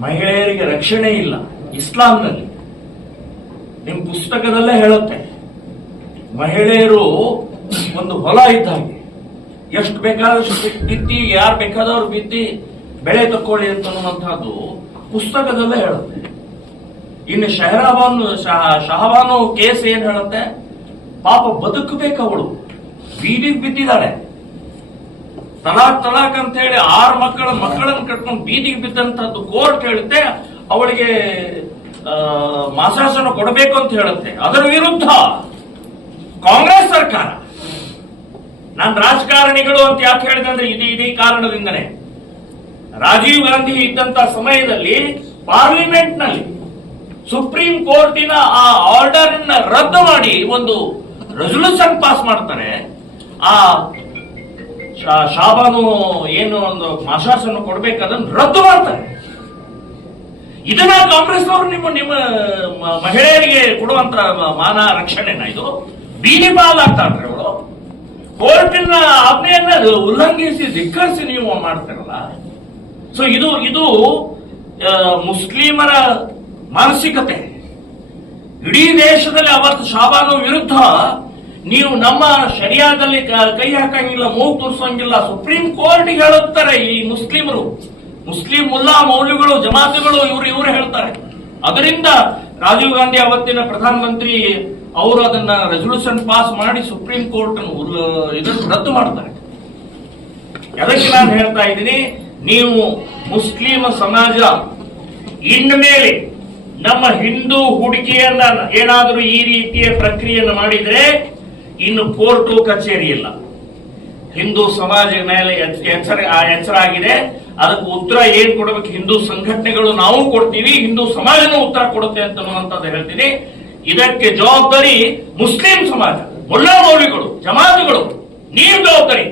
ಮಹಿಳೆಯರಿಗೆ ರಕ್ಷಣೆ ಇಲ್ಲ. ಇಸ್ಲಾಂನಲ್ಲಿ. ನಿಮ್ ಪುಸ್ತಕದಲ್ಲೇ ಹೇಳುತ್ತೆ. ಮಹಿಳೆಯರು ಒಂದು ಹೊಲ ಇದ್ದ ಹಾಗೆ. ಎಷ್ಟು ಬೇಕಾದಷ್ಟು ಬಿತ್ತಿ ಯಾರು ಬೇಕಾದವ್ರು ಬಿತ್ತಿ ಬೆಳೆ ತಕ್ಕೊಳ್ಳಿ ಅಂತನ್ನುವಂತಹದ್ದು ಪುಸ್ತಕದಲ್ಲೇ ಹೇಳುತ್ತೆ. ಇನ್ನು ಶಹರಾಬಾನು, ಶಹ- ಶಹಬಾನು ಕೇಸ್ ಏನ್ ಹೇಳುತ್ತೆ? ಪಾಪ ಬದುಕಬೇಕು ಅವಳು. ಬೀದಿಗೆ ಬಿದ್ದಿದ್ದಾಳೆ. ತಲಾಕ್ ತಲಾಕ್ ಅಂತ ಹೇಳಿ ಆರು ಮಕ್ಕಳ ಮಕ್ಕಳನ್ನು ಕಟ್ಕೊಂಡು ಬೀದಿಗೆ ಬಿದ್ದಂತಹದ್ದು ಕೋರ್ಟ್ ಹೇಳುತ್ತೆ. ಅವಳಿಗೆ ಮಾಸಾಸನ ಕೊಡಬೇಕು ಅಂತ ಹೇಳುತ್ತೆ. ಅದರ ವಿರುದ್ಧ ಕಾಂಗ್ರೆಸ್ ಸರ್ಕಾರ. ನಾನು ರಾಜಕಾರಣಿಗಳು ಅಂತ ಯಾಕೆ ಹೇಳಿದೆ ಅಂದ್ರೆ ಇದೇ ಇದೇ ಕಾರಣದಿಂದನೇ. ರಾಜೀವ್ ಗಾಂಧಿ ಇದ್ದಂತ ಸಮಯದಲ್ಲಿ ಪಾರ್ಲಿಮೆಂಟ್ನಲ್ಲಿ ಸುಪ್ರೀಂ ಕೋರ್ಟಿನ ಆ ಆರ್ಡರ್ ರದ್ದು ಮಾಡಿ ಒಂದು ರೆಸೊಲ್ಯೂಷನ್ ಪಾಸ್ ಮಾಡ್ತಾರೆ. ಆ ಶಾಬಾನು ಏನು ಒಂದು ಮಾಸಾಸನ್ನು ಕೊಡ್ಬೇಕದನ್ನು ರದ್ದು ಮಾಡ್ತಾರೆ. ಇದನ್ನ ಕಾಂಗ್ರೆಸ್ ಅವರು ನಿಮ್ಮ ನಿಮ್ಮ ಮಹಿಳೆಯರಿಗೆ ಕೊಡುವಂತ ಮಾನ ರಕ್ಷಣೆನ ಇದು? ಬೀದಿ ಪಾಲಾಗ್ತಾರ್ರಿ ಅವರು. ಕೋರ್ಟಿನ ಆಜ್ಞೆಯನ್ನ ಉಲ್ಲಂಘಿಸಿ ಧಿಕ್ಕರಿಸಿ ನೀವು ಮಾಡ್ತಾರಲ್ಲ? ಸೊ ಇದು ಇದು ಮುಸ್ಲಿಮರ ಮಾನಸಿಕತೆ. ಇಡೀ ದೇಶದಲ್ಲಿ ಅವತ್ತು ಶಾಬಾನು ವಿರುದ್ಧ ನೀವು ನಮ್ಮ ಶರಿಯಾದಲ್ಲಿ ಕೈ ಹಾಕಂಗಿಲ್ಲ, ಮೂಗು ತೋರಿಸಂಗಿಲ್ಲ. ಸುಪ್ರೀಂ ಕೋರ್ಟ್ ಹೇಳುತ್ತಾರೆ ಈ ಮುಸ್ಲಿಮರು. ಮುಸ್ಲಿಂ ಮುಲ್ಲಾ ಮೌಲ್ಯಗಳು, ಜಮಾತುಗಳು ಇವರು ಇವರು ಹೇಳ್ತಾರೆ. ಅದರಿಂದ ರಾಜೀವ್ ಗಾಂಧಿ ಅವತ್ತಿನ ಪ್ರಧಾನಮಂತ್ರಿ ಅವರು ಅದನ್ನ ರೆಸೊಲ್ಯೂಷನ್ ಪಾಸ್ ಮಾಡಿ ಸುಪ್ರೀಂ ಕೋರ್ಟ್ ಇದನ್ನು ರದ್ದು ಮಾಡ್ತಾರೆ. ಅದಕ್ಕೆ ನಾನು ಹೇಳ್ತಾ ಇದ್ದೀನಿ? ನೀವು ಮುಸ್ಲಿಂ ಸಮಾಜ ಇನ್ಮೇಲೆ ನಮ್ಮ ಹಿಂದೂ ಹೂಡಿಕೆಯನ್ನ ಏನಾದರೂ ಈ ರೀತಿಯ ಪ್ರಕ್ರಿಯೆಯನ್ನು ಮಾಡಿದ್ರೆ ಇನ್ನು ಕೋರ್ಟು ಕಚೇರಿ ಇಲ್ಲ. ಹಿಂದೂ ಸಮಾಜದ ಮೇಲೆ ಎಚ್ಚರ ಎಚ್ಚರ ಆಗಿದೆ ಅದಕ್ಕೆ ಉತ್ತರ ಏನ್ ಕೊಡಬೇಕು? ಹಿಂದೂ ಸಂಘಟನೆಗಳು ನಾವು ಕೊಡ್ತೀವಿ, ಹಿಂದೂ ಸಮಾಜನೂ ಉತ್ತರ ಕೊಡುತ್ತೆ ಅಂತನ್ನುವಂಥದ್ದು ಹೇಳ್ತೀನಿ. ಇದಕ್ಕೆ ಜವಾಬ್ದಾರಿ ಮುಸ್ಲಿಂ ಸಮಾಜ ಮುಲ್ಲಾ ಮೌಲಿಗಳು ಜಮಾತುಗಳು ನೀವು ಜವಾಬ್ದಾರಿ